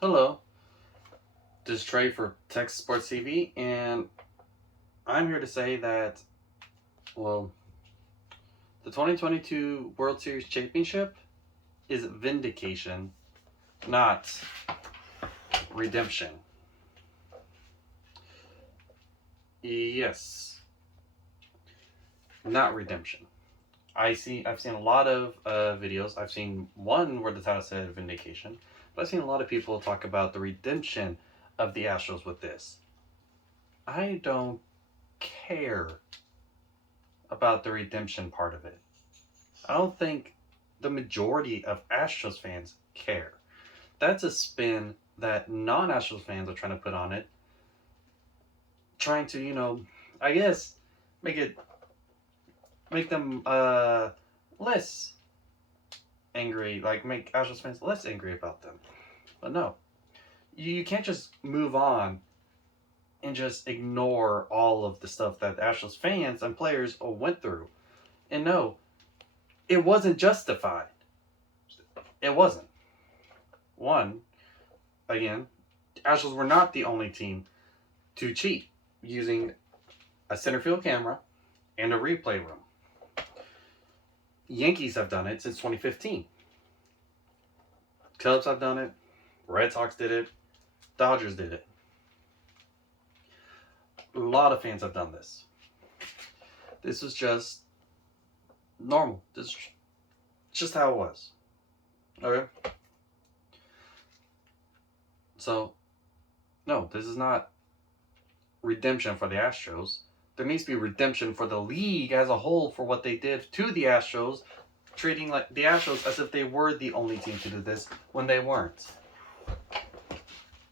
Hello, this is Trey for Texas Sports TV, and I'm here to say that, well, the 2022 World Series Championship is vindication, not redemption. Yes, not redemption. I've seen a lot of videos. I've seen one where the title said vindication, but I've seen a lot of people talk about the redemption of the Astros with this. I don't care about the redemption part of it. I don't think the majority of Astros fans care. That's a spin that non-Astros fans are trying to put on it, trying to, I guess, make it make them less angry, like make Astros fans less angry about them. But no, you can't just move on and just ignore all of the stuff that Astros fans and players went through. And no, it wasn't justified. It wasn't. One, again, Astros were not the only team to cheat using a center field camera and a replay room. Yankees have done it since 2015. Cubs have done it. Red Sox did it. Dodgers did it. A lot of fans have done this. This was just normal. This is just how it was. Okay? So, no, this is not redemption for the Astros. There needs to be redemption for the league as a whole for what they did to the Astros, treating like the Astros as if they were the only team to do this when they weren't.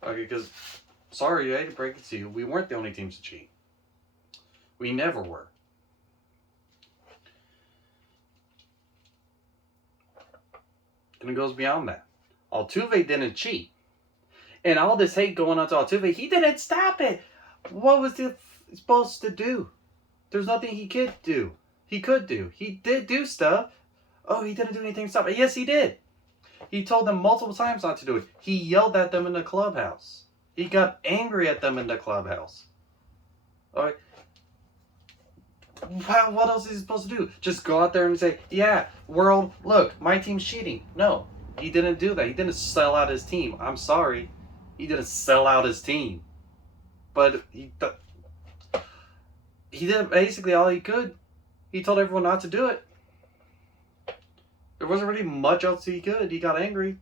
Okay, because, sorry, I hate to break it to you, we weren't the only teams to cheat. We never were. And it goes beyond that. Altuve didn't cheat. And all this hate going on to Altuve, he didn't stop it. What was he supposed to do? There's nothing he could do. He did do stuff. Oh, he didn't do anything to stop it. Yes, he did. He told them multiple times not to do it. He yelled at them in the clubhouse. He got angry at them in the clubhouse. All right. What else is he supposed to do? Just go out there and say, yeah, world, look, my team's cheating. No, he didn't do that. He didn't sell out his team. I'm sorry. He didn't sell out his team. But he did basically all he could. He told everyone not to do it. There wasn't really much else he could. He got angry.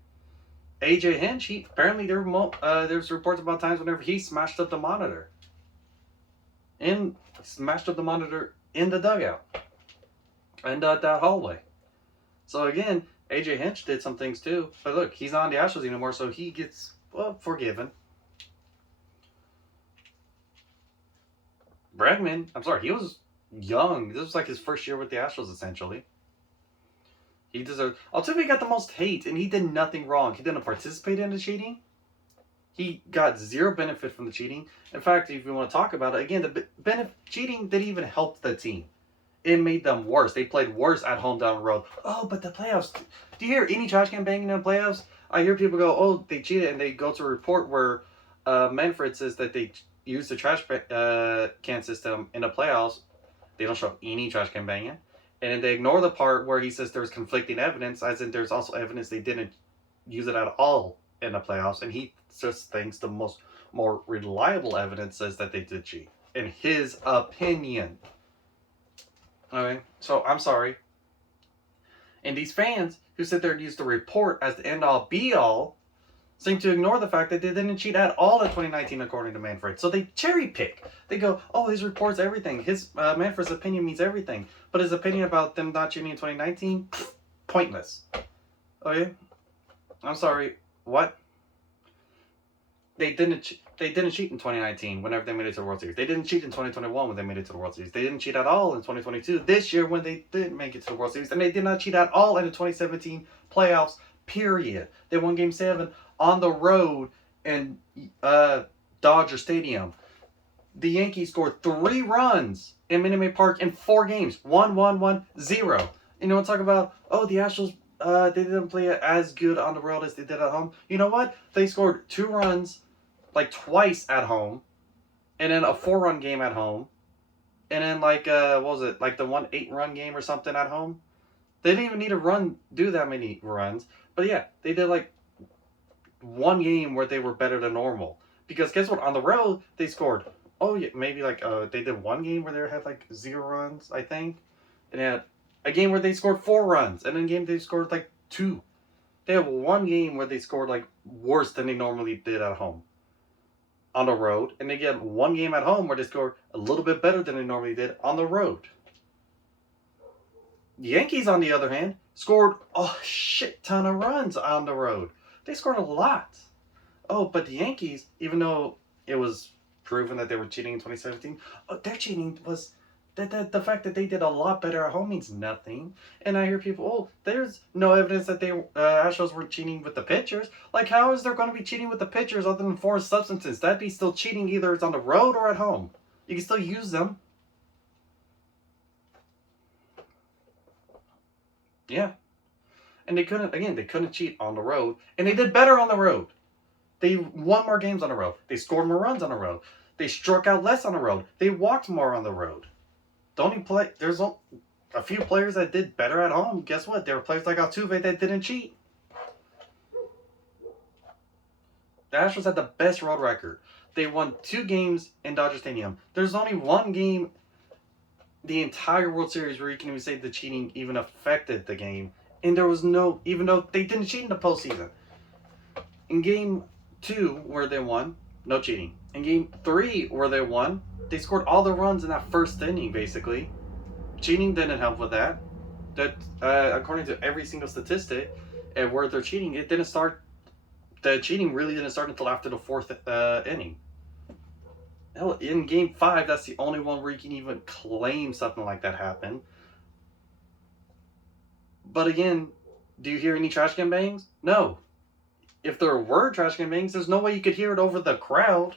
AJ Hinch, apparently there's reports about times whenever he smashed up the monitor. And smashed up the monitor in the dugout. And that hallway. So again, AJ Hinch did some things too. But look, he's not on the Astros anymore, so he gets, forgiven. Bregman, I'm sorry, he was young. This was like his first year with the Astros, essentially. He deserved. Altuve got the most hate, and he did nothing wrong. He didn't participate in the cheating. He got zero benefit from the cheating. In fact, if you want to talk about it, again, the cheating didn't even help the team. It made them worse. They played worse at home down the road. Oh, but the playoffs. Do you hear any trash can banging in the playoffs? I hear people go, oh, they cheated, and they go to a report where Manfred says that they used the trash can system in the playoffs. They don't show any trash can banging. And then they ignore the part where he says there's conflicting evidence, as in there's also evidence they didn't use it at all in the playoffs. And he just thinks the more reliable evidence says that they did cheat, in his opinion. Okay, so I'm sorry. And these fans who sit there and use the report as the end-all be-all seem to ignore the fact that they didn't cheat at all in 2019, according to Manfred. So they cherry pick. They go, oh, his report's everything. His Manfred's opinion means everything. But his opinion about them not cheating in 2019, pointless. Okay, I'm sorry. What? They didn't cheat in 2019 whenever they made it to the World Series. They didn't cheat in 2021 when they made it to the World Series. They didn't cheat at all in 2022 this year when they didn't make it to the World Series. And they did not cheat at all in the 2017 playoffs, period. They won Game 7 on the road in Dodger Stadium. The Yankees scored 3 runs in Minute Maid Park in 4 games. 1-1-1-0. You know, talk about, oh, the Astros they didn't play it as good on the road as they did at home. You know what? They scored 2 runs like twice at home, and then a 4-run game at home, and then like what was it, like the 1 8-run game or something at home. They didn't even need to do that many runs. But yeah, they did like 1 game where they were better than normal. Because guess what? On the road, they scored. Oh yeah, maybe like they did 1 game where they had like 0 runs, I think, and then a game where they scored 4 runs, and then a game they scored like 2. They have 1 game where they scored like worse than they normally did at home. On the road, and they get 1 game at home where they score a little bit better than they normally did on the road. The Yankees, on the other hand, scored a shit ton of runs on the road. They scored a lot. Oh, but the Yankees, even though it was proven that they were cheating in 2017, their cheating was the fact that they did a lot better at home means nothing. And I hear people, oh, there's no evidence that they Astros were cheating with the pitchers. Like, how is there going to be cheating with the pitchers other than foreign substances? That'd be still cheating either it's on the road or at home. You can still use them. Yeah. And they couldn't cheat on the road. And they did better on the road. They won more games on the road. They scored more runs on the road. They struck out less on the road. They walked more on the road. There's a few players that did better at home. Guess what? There were players like Altuve that didn't cheat. The Astros had the best road record. They won 2 games in Dodger Stadium. There's only 1 game the entire World Series where you can even say the cheating even affected the game. And there was no, even though they didn't cheat in the postseason. In game 2, where they won, no cheating. In game 3, where they won, they scored all the runs in that first inning, basically. Cheating didn't help with that. According to every single statistic, and where they're cheating, the cheating really didn't start until after the 4th inning. Hell, in game 5, that's the only one where you can even claim something like that happened. But again, do you hear any trash can bangs? No. If there were trash can bangs, there's no way you could hear it over the crowd.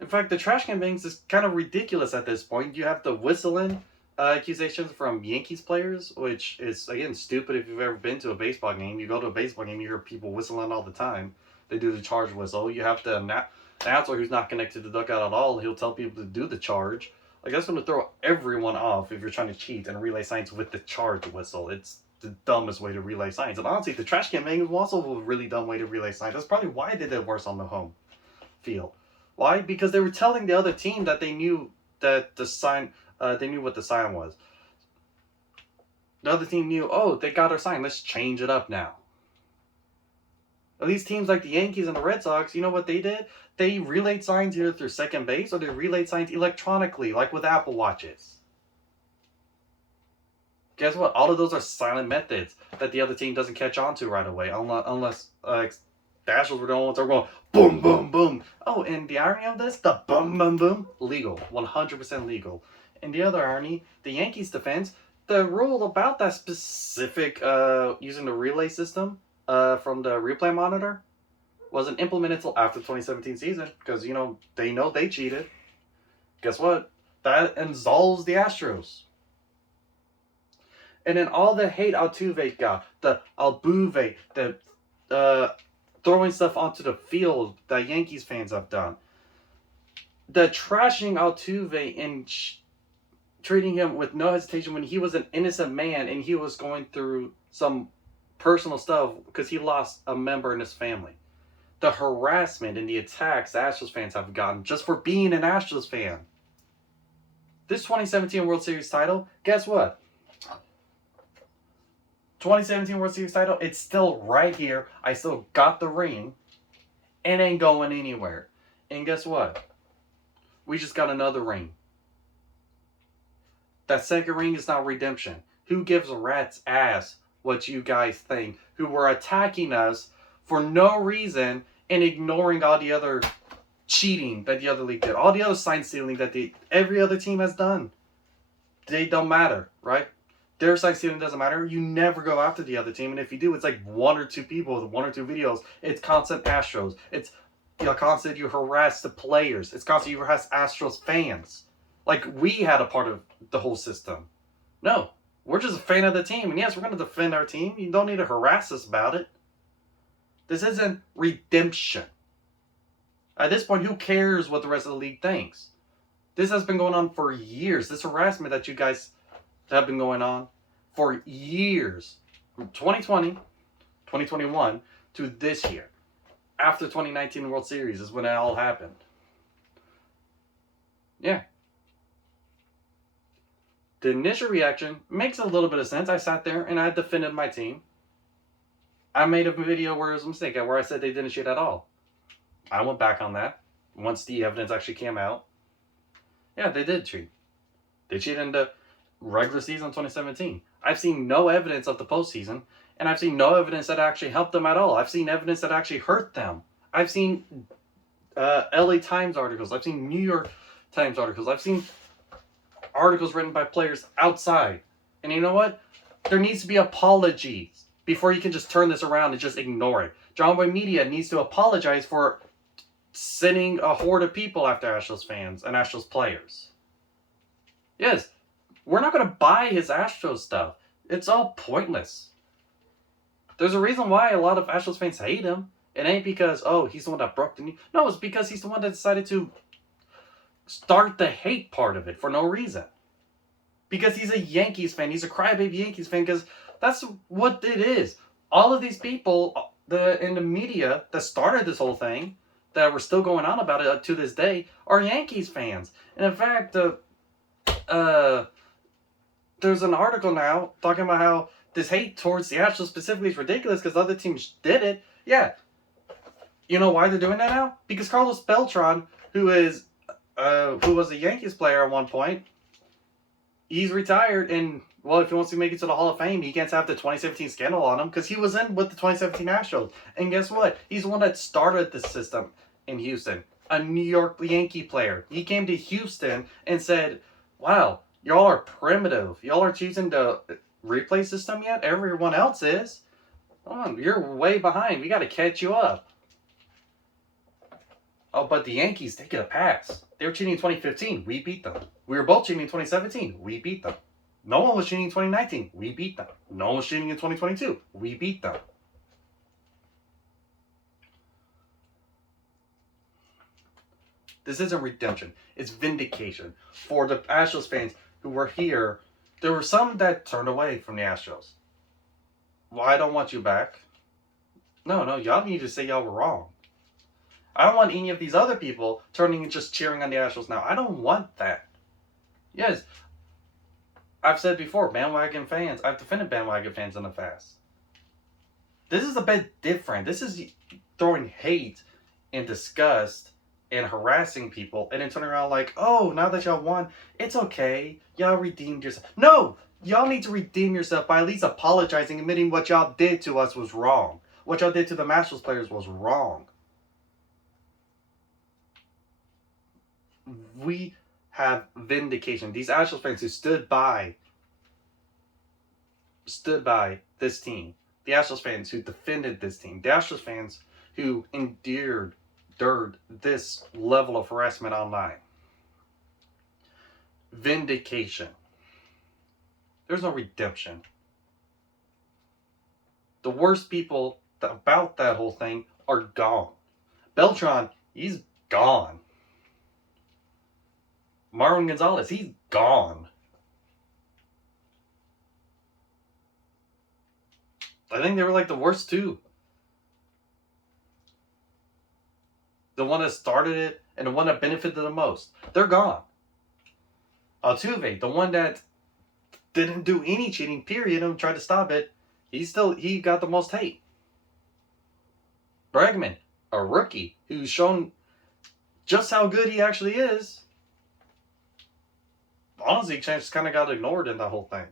In fact, the trash can bangs is kind of ridiculous at this point. You have the whistling accusations from Yankees players, which is, again, stupid if you've ever been to a baseball game. You go to a baseball game, you hear people whistling all the time. They do the charge whistle. You have the announcer who's not connected to the dugout at all. He'll tell people to do the charge. Like, that's going to throw everyone off if you're trying to cheat and relay signs with the charge whistle. It's the dumbest way to relay signs. And honestly, the trash can bang was also a really dumb way to relay signs. That's probably why they did worse on the home field. Why? Because they were telling the other team that they knew that the sign, they knew what the sign was. The other team knew, oh, they got our sign, let's change it up now. At least teams like the Yankees and the Red Sox, you know what they did? They relayed signs either through second base or they relayed signs electronically, like with Apple Watches. Guess what? All of those are silent methods that the other team doesn't catch on to right away, unless the Astros were the only ones that were going boom, boom, boom. Oh, and the irony of this, the boom, boom, boom, legal, 100% legal. And the other irony, the Yankees defense, the rule about that specific using the relay system from the replay monitor wasn't implemented until after the 2017 season because, they know they cheated. Guess what? That absolves the Astros. And then all the hate Altuve got, the Altuve, the throwing stuff onto the field that Yankees fans have done. The trashing Altuve and treating him with no hesitation when he was an innocent man and he was going through some personal stuff because he lost a member in his family. The harassment and the attacks the Astros fans have gotten just for being an Astros fan. This 2017 World Series title, guess what? 2017 World Series title, it's still right here. I still got the ring. It ain't going anywhere. And guess what? We just got another ring. That second ring is not redemption. Who gives a rat's ass what you guys think? Who were attacking us for no reason and ignoring all the other cheating that the other league did. All the other sign stealing that every other team has done. They don't matter, right? Their sign stealing doesn't matter. You never go after the other team. And if you do, it's like 1 or 2 people with 1 or 2 videos. It's constant Astros. It's constant you harass the players. It's constant you harass Astros fans. Like we had a part of the whole system. No. We're just a fan of the team. And yes, we're going to defend our team. You don't need to harass us about it. This isn't redemption. At this point, who cares what the rest of the league thinks? This has been going on for years. This harassment that you guys have been going on for years. From 2020, 2021 to this year. After 2019 World Series is when it all happened. Yeah. The initial reaction makes a little bit of sense. I sat there and I defended my team. I made a video where it was a mistake, where I said they didn't cheat at all. I went back on that once the evidence actually came out. Yeah, they did cheat. They cheated in the regular season 2017. I've seen no evidence of the postseason, and I've seen no evidence that actually helped them at all. I've seen evidence that actually hurt them. I've seen LA Times articles. I've seen New York Times articles. I've seen articles written by players outside. And you know what? There needs to be apologies before you can just turn this around and just ignore it. John Boy Media needs to apologize for sending a horde of people after Astros fans and Astros players. Yes, we're not going to buy his Astros stuff. It's all pointless. There's a reason why a lot of Astros fans hate him. It ain't because, oh, he's the one that broke the news. No, it's because he's the one that decided to start the hate part of it for no reason. Because he's a Yankees fan. He's a crybaby Yankees fan because that's what it is. All of these people in the media that started this whole thing, that were still going on about it to this day, are Yankees fans. And in fact, there's an article now talking about how this hate towards the Astros specifically is ridiculous because other teams did it. Yeah. You know why they're doing that now? Because Carlos Beltran, who was a Yankees player at one point, he's retired, and, well, if he wants to make it to the Hall of Fame, he can't have the 2017 scandal on him because he was in with the 2017 Astros. And guess what? He's the one that started the system in Houston. A New York Yankee player. He came to Houston and said, wow, y'all are primitive. Y'all aren't using the replay system yet? Everyone else is. Come on, you're way behind. We got to catch you up. Oh, but the Yankees, they get a pass. They were cheating in 2015. We beat them. We were both cheating in 2017. We beat them. No one was cheating in 2019. We beat them. No one was cheating in 2022. We beat them. This isn't redemption. It's vindication. For the Astros fans who were here, there were some that turned away from the Astros. Well, I don't want you back. No, y'all need to say y'all were wrong. I don't want any of these other people turning and just cheering on the Astros now. I don't want that. Yes, I've said before, bandwagon fans. I've defended bandwagon fans in the past. This is a bit different. This is throwing hate and disgust and harassing people and then turning around like, oh, now that y'all won, it's okay. Y'all redeemed yourself. No! Y'all need to redeem yourself by at least apologizing, admitting what y'all did to us was wrong. What y'all did to the Astros players was wrong. We have vindication. These Astros fans who stood by this team. The Astros fans who defended this team. The Astros fans who endured this level of harassment online. Vindication. There's no redemption. The worst people about that whole thing are gone. Beltran, he's gone. Marwin Gonzalez, he's gone. I think they were like the worst two. The one that started it and the one that benefited the most. They're gone. Altuve, the one that didn't do any cheating, period, and tried to stop it, he got the most hate. Bregman, a rookie who's shown just how good he actually is. Honestly, just kind of got ignored in that whole thing.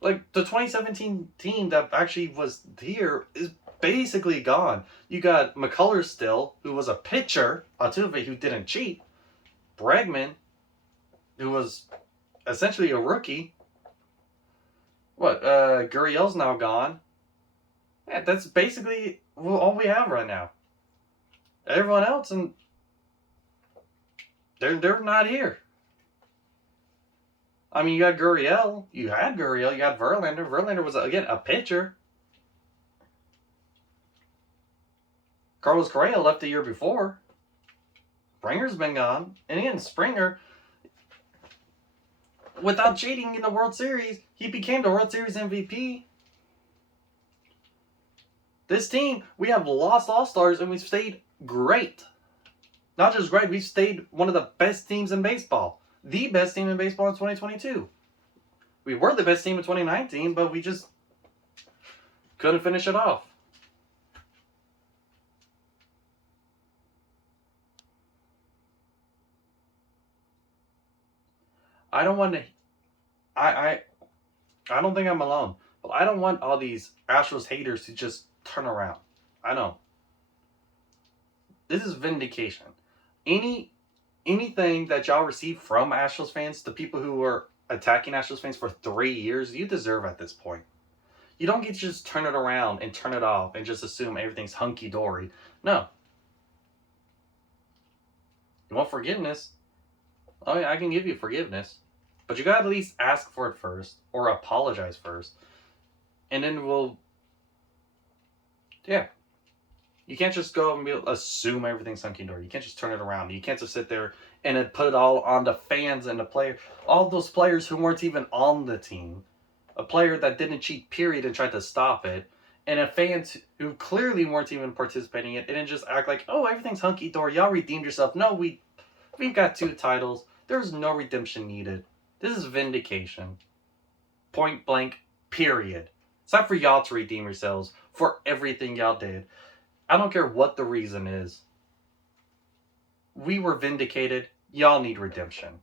Like, the 2017 team that actually was here is basically gone. You got McCullers still, who was a pitcher. Altuve, who didn't cheat. Bregman, who was essentially a rookie. Gurriel's now gone. Yeah, that's basically all we have right now. Everyone else, and they're not here. I mean, you got Gurriel. You had Gurriel. You got Verlander. Verlander was, again, a pitcher. Carlos Correa left the year before. Springer's been gone. And again, Springer, without cheating in the World Series, he became the World Series MVP. This team, we have lost all-stars and we've stayed great. Not just great, we've stayed one of the best teams in baseball. The best team in baseball in 2022. We were the best team in 2019, but we just couldn't finish it off. I don't want to. I don't think I'm alone, but I don't want all these Astros haters to just turn around. I know. This is vindication. Anything that y'all receive from Astros fans, the people who were attacking Astros fans for 3 years, you deserve at this point. You don't get to just turn it around and turn it off and just assume everything's hunky-dory. No. You want forgiveness? Oh yeah, I can give you forgiveness. But you gotta at least ask for it first, or apologize first. And then yeah. You can't just go and assume everything's hunky-dory. You can't just turn it around. You can't just sit there and then put it all on the fans and the player. All those players who weren't even on the team. A player that didn't cheat, period, and tried to stop it. And a fans who clearly weren't even participating in it and then just act like, oh, everything's hunky-dory. Y'all redeemed yourself. No, we've got 2 titles. There's no redemption needed. This is vindication. Point blank, period. It's not for y'all to redeem yourselves for everything y'all did. I don't care what the reason is. We were vindicated. Y'all need redemption.